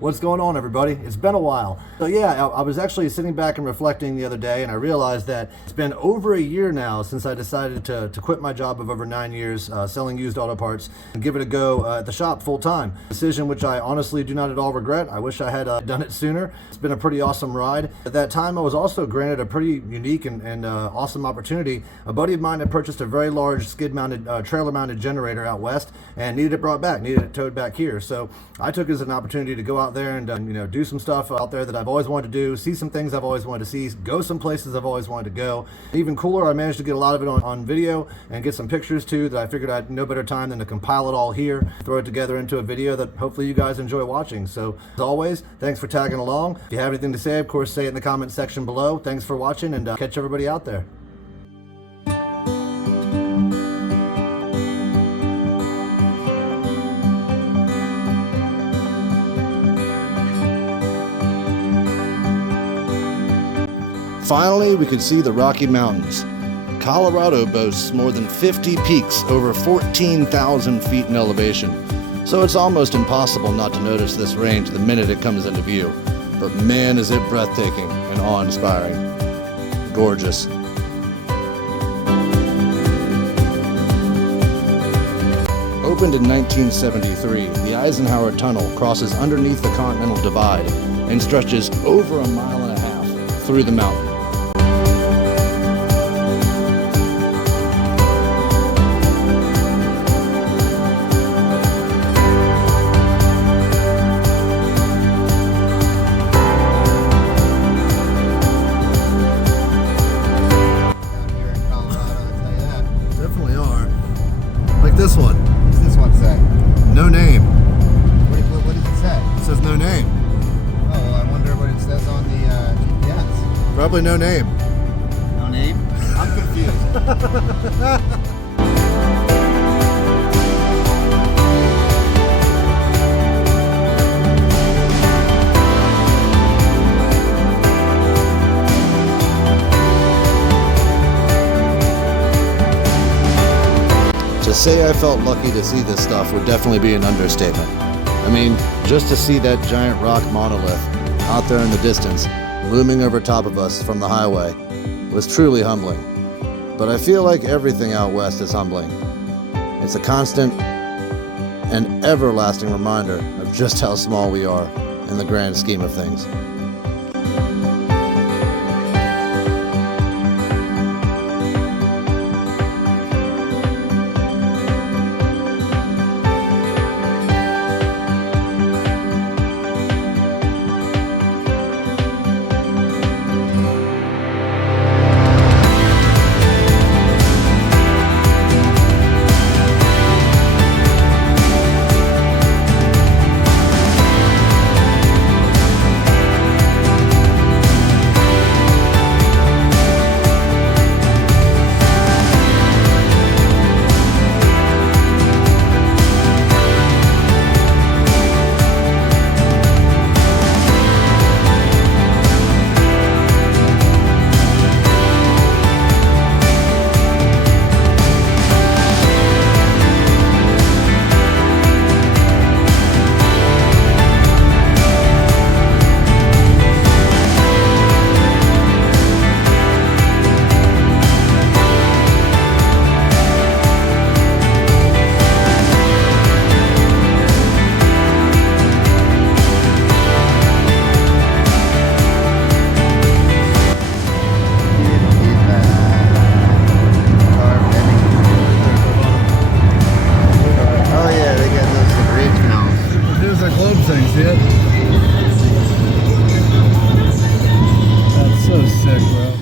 What's going on, everybody? It's been a while. So yeah, I was actually sitting back and reflecting the other day, and I realized that it's been over a year now since I decided to quit my job of over 9 years selling used auto parts and give it a go at the shop full time. Decision which I honestly do not at all regret. I wish I had done it sooner. It's been a pretty awesome ride. At that time, I was also granted a pretty unique and awesome opportunity. A buddy of mine had purchased a very large skid-mounted, trailer-mounted generator out west and needed it brought back, needed it towed back here. So I took it as an opportunity to go out there and do some stuff out there that I've always wanted to do, see some things I've always wanted to see, go some places I've always wanted to go. Even cooler, I managed to get a lot of it on video and get some pictures too that I figured I'd no better time than to compile it all here, throw it together into a video that hopefully you guys enjoy watching. So as always, thanks for tagging along. If you have anything to say, of course, say it in the comment section below. Thanks for watching, and catch everybody out there. Finally, we could see the Rocky Mountains. Colorado boasts more than 50 peaks over 14,000 feet in elevation, so it's almost impossible not to notice this range the minute it comes into view. But man, is it breathtaking and awe-inspiring. Gorgeous. Opened in 1973, the Eisenhower Tunnel crosses underneath the Continental Divide and stretches over 1.5 miles through the mountain. This one. What's this one say? No name. What does it say? It says no name. Oh, well, I wonder what it says on the GPS. Probably no name. No name? I'm confused. To say I felt lucky to see this stuff would definitely be an understatement. I mean, just to see that giant rock monolith out there in the distance, looming over top of us from the highway, was truly humbling. But I feel like everything out west is humbling. It's a constant and everlasting reminder of just how small we are in the grand scheme of things. That's so sick, bro.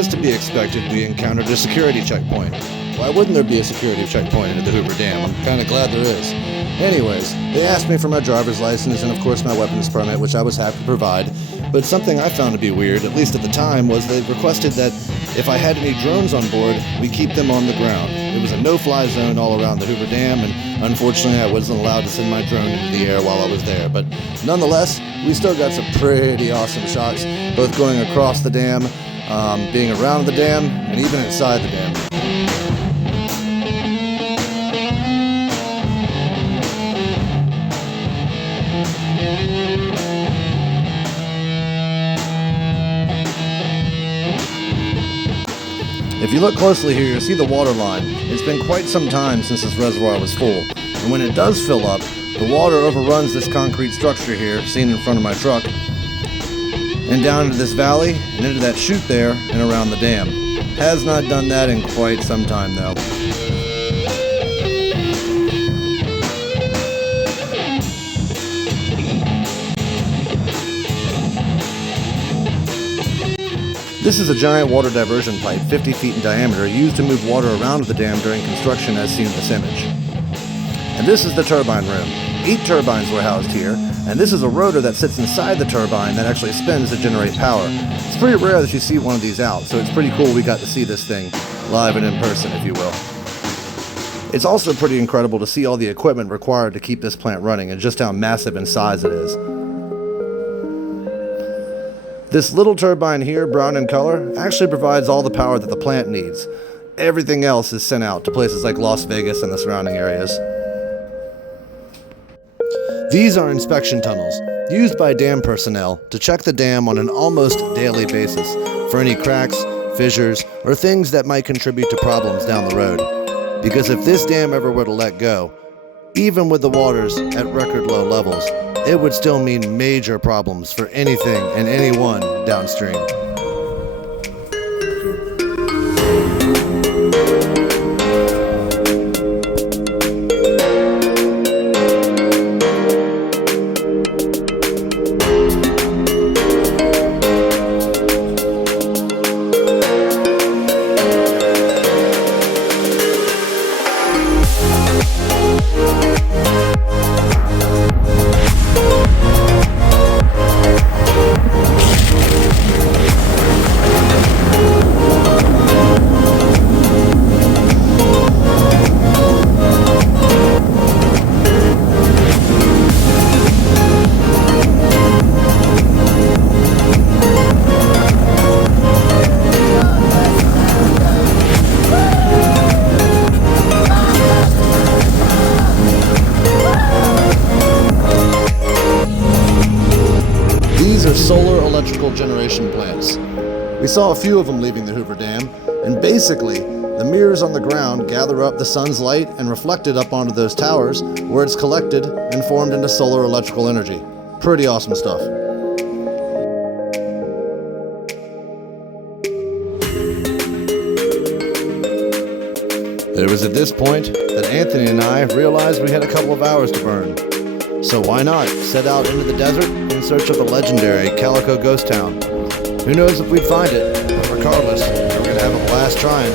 As to be expected, we encountered a security checkpoint. Why wouldn't there be a security checkpoint into the Hoover Dam? I'm kind of glad there is. Anyways, they asked me for my driver's license and of course my weapons permit, which I was happy to provide. But something I found to be weird, at least at the time, was they requested that if I had any drones on board, we keep them on the ground. It was a no-fly zone all around the Hoover Dam, and unfortunately I wasn't allowed to send my drone into the air while I was there. But nonetheless, we still got some pretty awesome shots, both going across the dam, being around the dam, and even inside the dam. If you look closely here, you'll see the water line. It's been quite some time since this reservoir was full, and when it does fill up, the water overruns this concrete structure here, seen in front of my truck, and down into this valley, and into that chute there, and around the dam. Has not done that in quite some time though. This is a giant water diversion pipe, 50 feet in diameter, used to move water around the dam during construction as seen in this image. And this is the turbine room. 8 turbines were housed here, and this is a rotor that sits inside the turbine that actually spins to generate power. It's pretty rare that you see one of these out, so it's pretty cool we got to see this thing live and in person, if you will. It's also pretty incredible to see all the equipment required to keep this plant running and just how massive in size it is. This little turbine here, brown in color, actually provides all the power that the plant needs. Everything else is sent out to places like Las Vegas and the surrounding areas. These are inspection tunnels, used by dam personnel to check the dam on an almost daily basis for any cracks, fissures, or things that might contribute to problems down the road. Because if this dam ever were to let go, even with the waters at record low levels, it would still mean major problems for anything and anyone downstream. Solar electrical generation plants. We saw a few of them leaving the Hoover Dam, and basically, the mirrors on the ground gather up the sun's light and reflect it up onto those towers, where it's collected and formed into solar electrical energy. Pretty awesome stuff. It was at this point that Anthony and I realized we had a couple of hours to burn. So why not set out into the desert in search of the legendary Calico ghost town? Who knows if we'd find it, but regardless, we're gonna have a blast trying.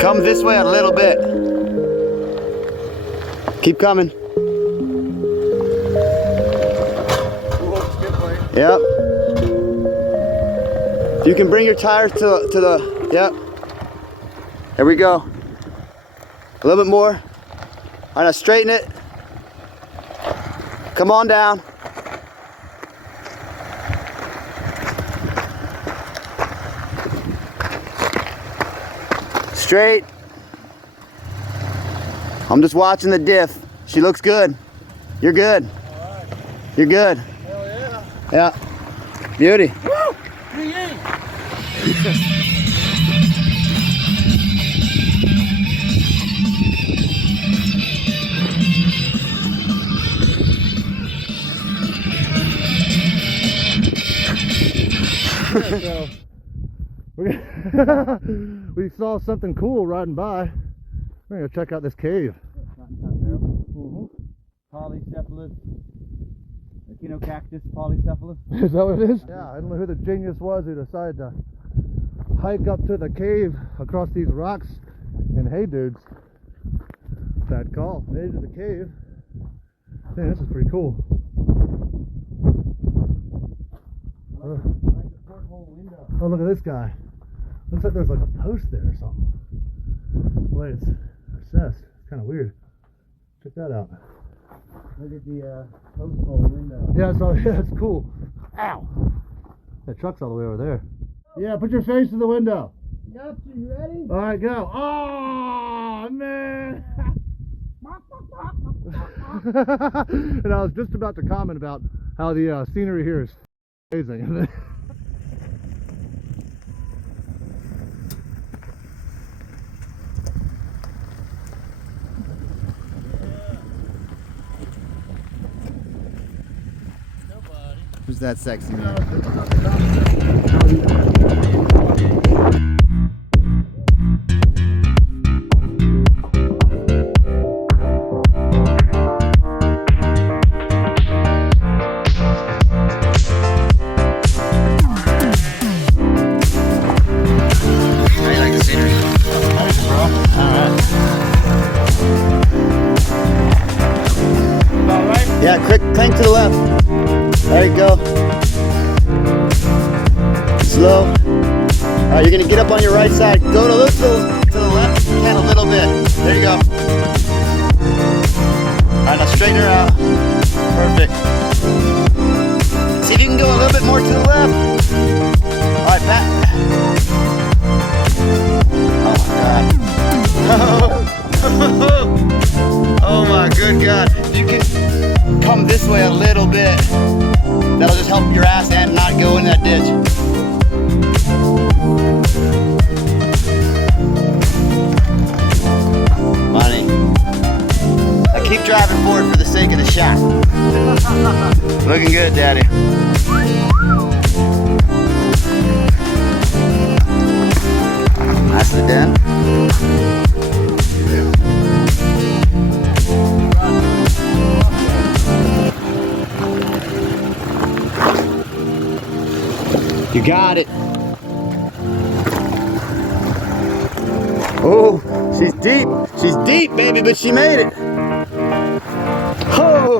Come this way a little bit. Keep coming. Yep. You can bring your tires to the, yep. There we go. A little bit more. All right, now straighten it. Come on down. Straight. I'm just watching the diff. She looks good. You're good. Alright. You're good. Hell yeah. Yeah. Beauty. Woo! 3-8. So, we saw something cool riding by. We're gonna check out this cave. Polycephalus. Echinocactus polycephalus. Is that what it is? Yeah, I don't know who the genius was who decided to hike up to the cave across these rocks. And hey dudes, bad call. Made it to the cave. Man, this is pretty cool. Oh, look at this guy. Looks like there's like a post there or something. Wait, it's recessed. It's kind of weird. Check that out. Look at the post hole window. Yeah, it's cool. Ow! That truck's all the way over there. Yeah, put your face to the window. Got you ready? All right, go. Oh, man! And I was just about to comment about how the scenery here is amazing. Who's that sexy man? Yeah, quick clank to the left. There you go. Slow. Alright, you're gonna get up on your right side. Go to the left if you can a little bit. There you go. Alright, now straighten her out. Perfect. See if you can go a little bit more to the left. Alright, back. Oh my god. Oh my good god. You can come this way a little bit. That'll just help your ass and not go in that ditch. Money. Now keep driving forward for the sake of the shot. Looking good, Daddy. Nicely done. You got it. Oh, she's deep. She's deep, baby, but she made it. Oh.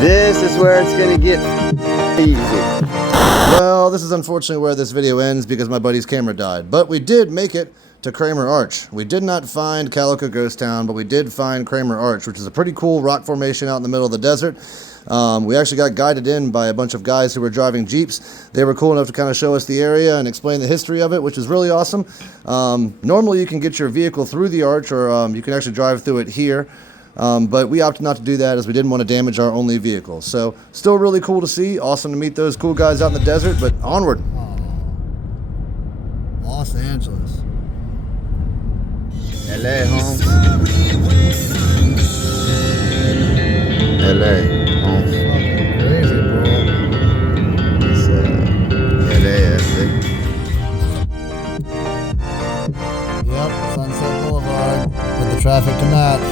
This is where it's gonna get easy. Well, this is unfortunately where this video ends because my buddy's camera died. But we did make it to Kramer Arch. We did not find Calico Ghost Town, but we did find Kramer Arch, which is a pretty cool rock formation out in the middle of the desert. We actually got guided in by a bunch of guys who were driving Jeeps. They were cool enough to kind of show us the area and explain the history of it, which is really awesome. Normally you can get your vehicle through the arch, or you can actually drive through it here. But we opted not to do that as we didn't want to damage our only vehicle. So still really cool to see. Awesome to meet those cool guys out in the desert, but onward. Los Angeles. LA, home. LA, home. Fucking crazy, bro. It's LAFC. Yep, Sunset Boulevard with the traffic to match.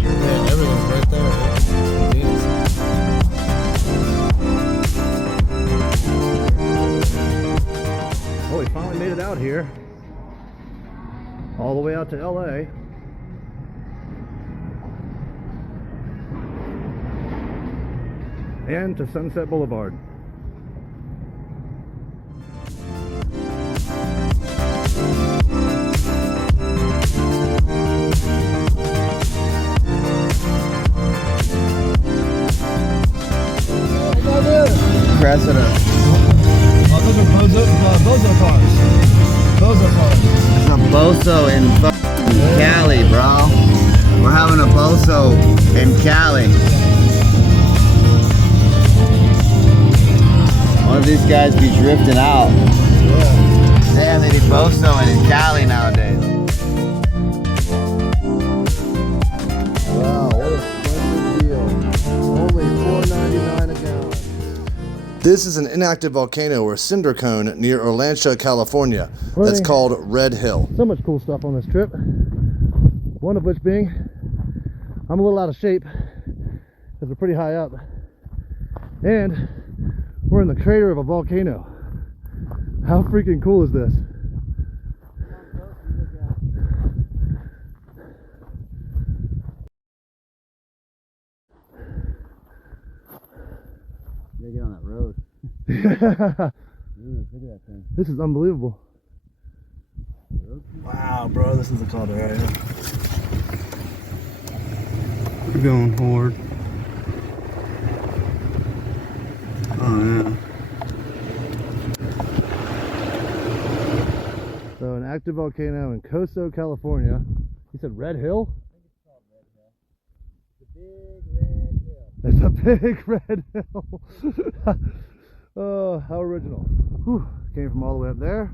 Yeah, everything's right there. Oh, we finally made it out here. All the way out to LA. And to Sunset Boulevard. rest of the. Oh, those are bozo cars. Bozo cars. It's a bozo in Cali, bro. We're having a bozo in Cali. One of these guys be drifting out. Yeah. Damn, they need bozoing in Cali nowadays. Wow, what a splendid deal. Only $4.99 a gallon. This is an inactive volcano or cinder cone near Orlantia, California. That's called Red Hill. So much cool stuff on this trip. One of which being, I'm a little out of shape because we're pretty high up. And we're in the crater of a volcano. How freaking cool is this? You gotta get on that road. Look at that thing. This is unbelievable. Wow, bro, this is the Caldera right here. We're going forward. Oh yeah. So an active volcano in Coso, California. You said Red Hill? I think it's called Red Hill. It's a big red hill. Oh, how original. Whew. Came from all the way up there.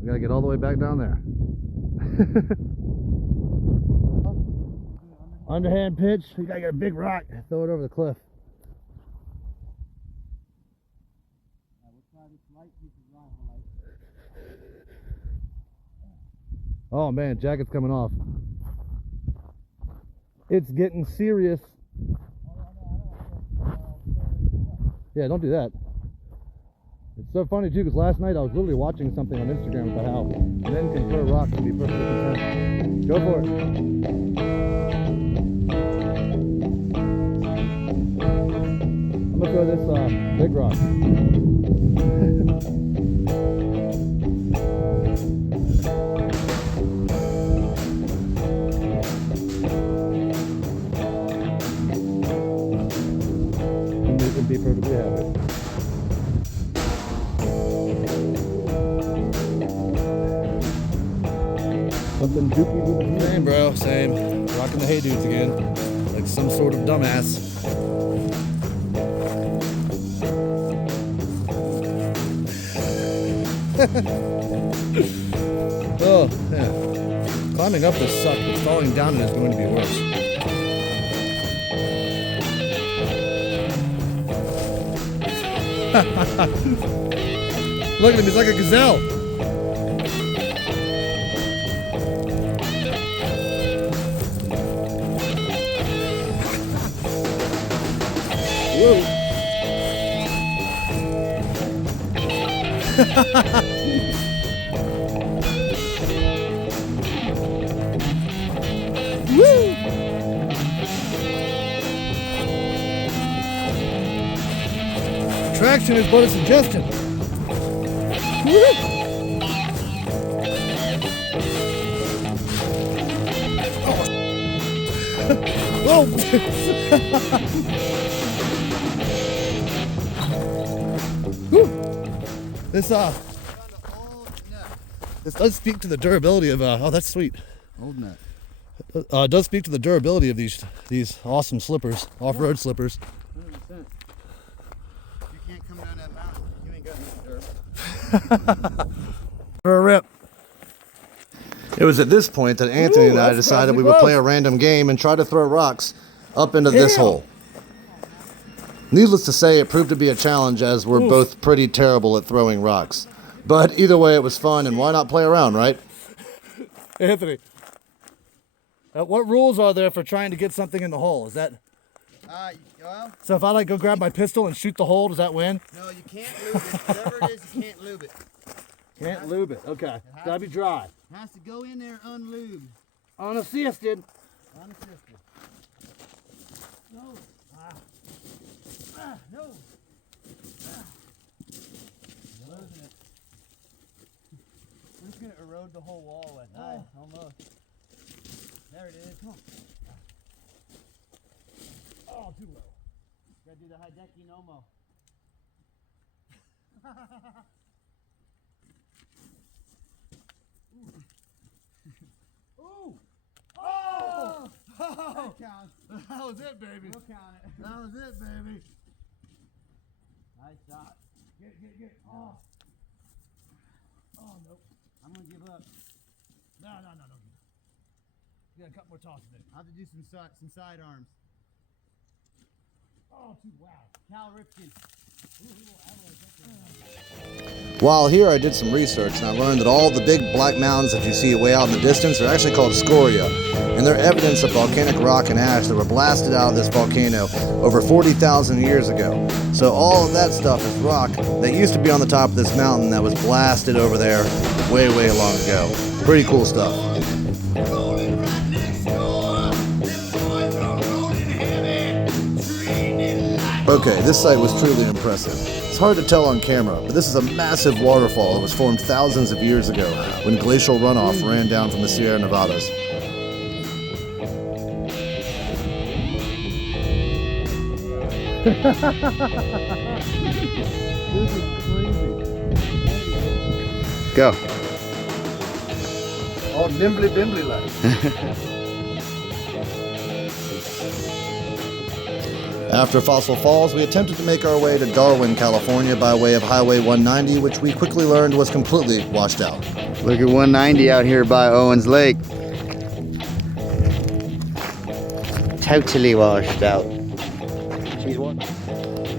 We gotta get all the way back down there. Underhand pitch. You gotta get a big rock, throw it over the cliff. Oh man, jacket's coming off. It's getting serious. Yeah, don't do that. It's so funny too, because last night I was literally watching something on Instagram about how men can throw rocks and be perfectly content. Go for it. I'm gonna throw this big rock. And be perfectly happy. Something dookie with the same, bro, same. Rocking the hey dudes again, like some sort of dumbass. Oh, yeah. Climbing up this sucks, but falling down it is going to be worse. Look at him, he's like a gazelle. Whoa. Woo! Traction is but a suggestion. Woo! Oh. This does speak to the durability of oh, that's sweet. Old nut. It does speak to the durability of these awesome slippers, off-road slippers. 100%. You can't come down that mountain. You ain't got no dirt. For a rip. It was at this point that Anthony and I decided we would play a random game and try to throw rocks up into this hole. Needless to say, it proved to be a challenge as we're both pretty terrible at throwing rocks. But either way, it was fun, and why not play around, right? Anthony, what rules are there for trying to get something in the hole? Is that... Well... So if I go grab my pistol and shoot the hole, does that win? No, you can't lube it. Whatever it is, you can't lube it. Can't lube it. Okay. Gotta be dry. It has to go in there unlubed. Unassisted. Unassisted. No. No. Losing it. We're just gonna erode the whole wall with it. Almost. There it is. Come on. Oh, too low. Gotta do the Hideki Nomo. Ooh! Oh! That counts. That was it, baby. We'll count it. That was it, baby. Nice shot. Get it. Oh. Oh, nope. I'm gonna give up. No. You got a couple more tosses in. I'll have to do some sidearms. Oh, too wow. Cali-frickin'. While here, I did some research and I learned that all the big black mountains that you see way out in the distance are actually called scoria, and they're evidence of volcanic rock and ash that were blasted out of this volcano over 40,000 years ago. So all of that stuff is rock that used to be on the top of this mountain that was blasted over there way long ago. Pretty cool stuff. Okay, this site was truly impressive. It's hard to tell on camera, but this is a massive waterfall that was formed thousands of years ago when glacial runoff ran down from the Sierra Nevadas. This is crazy. Go. All nimbly bimbly like. After Fossil Falls, we attempted to make our way to Darwin, California by way of Highway 190, which we quickly learned was completely washed out. Look at 190 out here by Owens Lake. Totally washed out. She's one.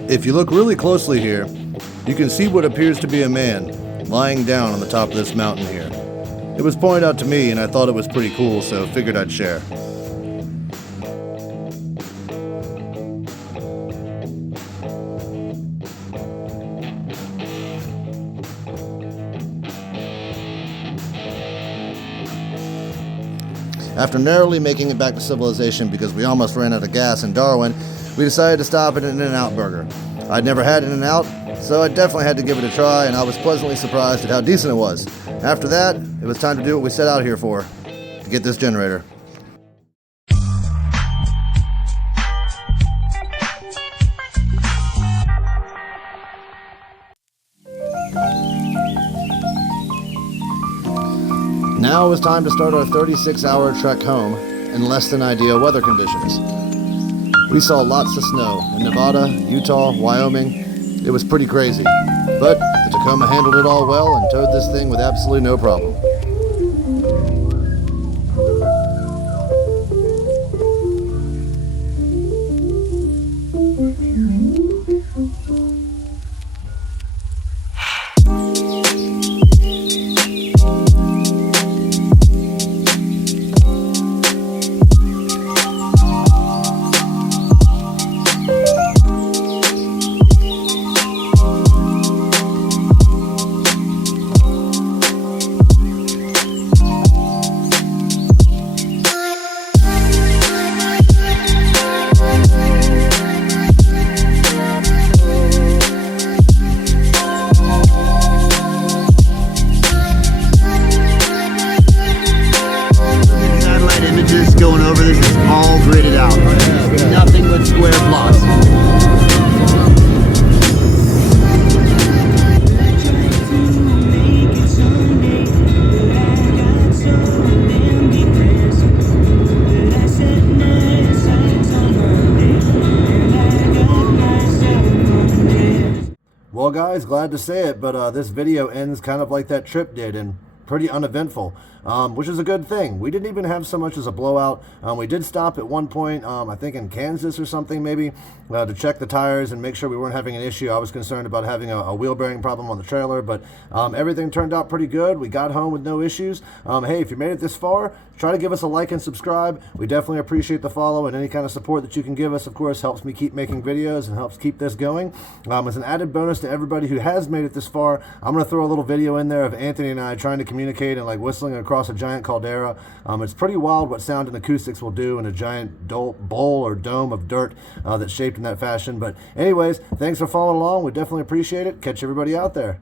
If you look really closely here, you can see what appears to be a man lying down on the top of this mountain here. It was pointed out to me and I thought it was pretty cool, so figured I'd share. After narrowly making it back to civilization because we almost ran out of gas in Darwin, we decided to stop at an In-N-Out burger. I'd never had In-N-Out, so I definitely had to give it a try, and I was pleasantly surprised at how decent it was. After that, it was time to do what we set out here for, to get this generator. Now it was time to start our 36-hour trek home in less than ideal weather conditions. We saw lots of snow in Nevada, Utah, Wyoming. It was pretty crazy, but the Tacoma handled it all well and towed this thing with absolutely no problem. Going over this is all gridded out. Nothing but square blocks. Well, guys, glad to say it, but this video ends kind of like that trip did, and pretty uneventful, which is a good thing. We didn't even have so much as a blowout. We did stop at one point, I think in Kansas or something maybe, to check the tires and make sure we weren't having an issue. I was concerned about having a wheel bearing problem on the trailer, but everything turned out pretty good. We got home with no issues. Hey, if you made it this far, try to give us a like and subscribe. We definitely appreciate the follow, and any kind of support that you can give us, of course, helps me keep making videos and helps keep this going. As an added bonus to everybody who has made it this far, I'm going to throw a little video in there of Anthony and I trying to communicate and like whistling across a giant caldera. It's pretty wild what sound and acoustics will do in a giant bowl or dome of dirt that's shaped in that fashion. But anyways, thanks for following along. We definitely appreciate it. Catch everybody out there.